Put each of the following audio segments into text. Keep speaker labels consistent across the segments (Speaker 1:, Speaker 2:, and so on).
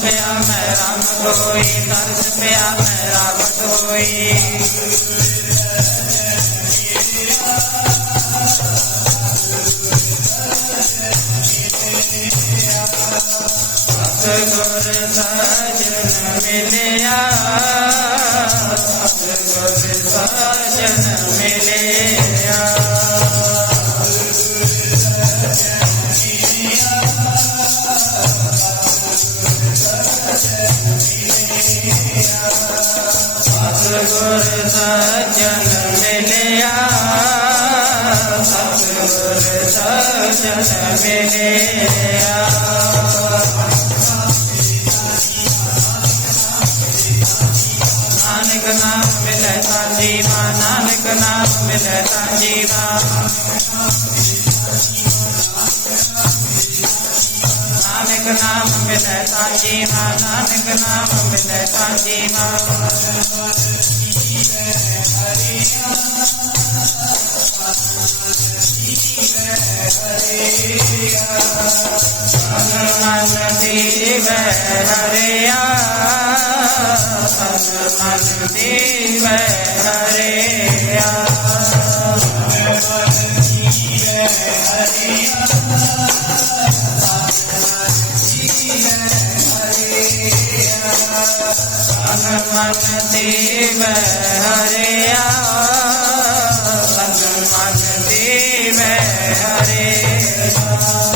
Speaker 1: ਪਿਆ ਮੈਂ ਰਾਮਤ ਹੋਈ ਤਰਸ ਪਿਆ ਮੈਂ ਰਾਮਤ ਹੋਈ साजन मिलया साजन मिलया सजन मिले जीवा, नानक नाम मिलता जीवा। नानक नाम मिलता जीवा, नानक नाम में रहता जीवा। हरे हरे देव हरिया मन देव हरिया भगवान देव देव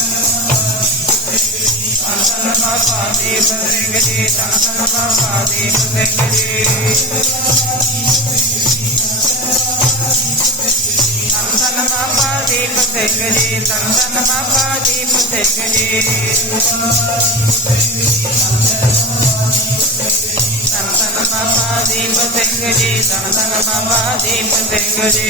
Speaker 1: పాదే బజరంగజీ సనసన పాదే బజరంగజీ నందన పాదే బజరంగజీ నందన పాదే బజరంగజీ నందన పాదే బజరంగజీ నందన పాదే బజరంగజీ